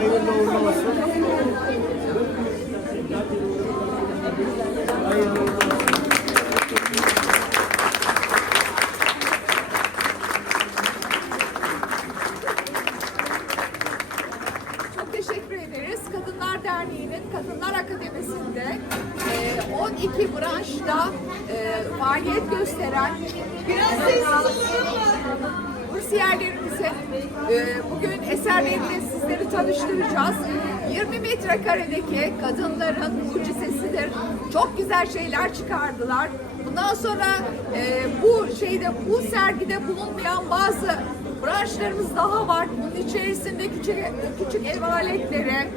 Hayırlı uğurlu olsun. Çok teşekkür ederiz. Kadınlar Derneği'nin Kadınlar Akademisi'nde e, 12 branşta e, faaliyet gösteren kursiyerlerimize e, bugün eserleriyle sizleri tanıştıracağız. 20 metrekaredeki kadınların mucizesidir. Çok güzel şeyler çıkardılar. Bundan sonra e, bu şeyde bu sergide bulunmayan bazı branşlarımız daha var. Bunun içerisinde küçük küçük ev aletleri,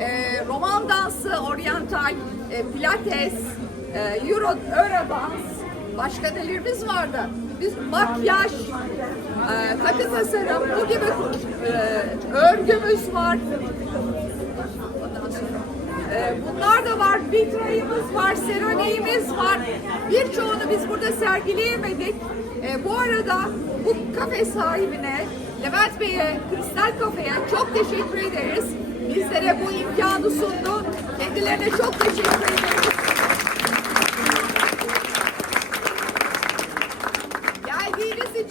e, roman dansı, oryantal, pilates, euro, euro dans, başka nelerimiz vardı. Biz makyaj, e, takı tasarım, bu gibi e, örgümüz var. E, bunlar da var. Vitrayımız var, seroneğimiz var. Birçoğunu biz burada sergileyemedik. E, bu arada bu kafe sahibine, Levent Bey'e, Kristal Kafe'ye çok teşekkür ederiz. Bizlere bu imkanı sundu. Kendilerine çok teşekkür ederiz.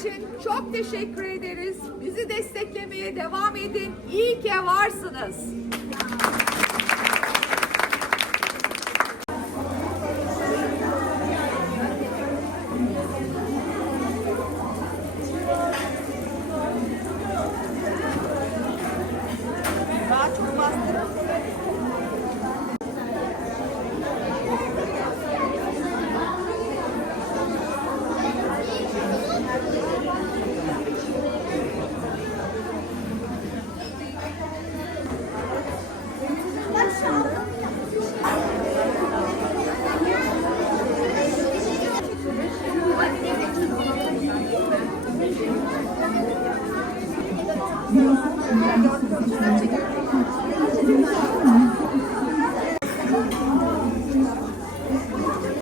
İçin çok teşekkür ederiz. Bizi desteklemeye devam edin. İyi ki varsınız. Thank you.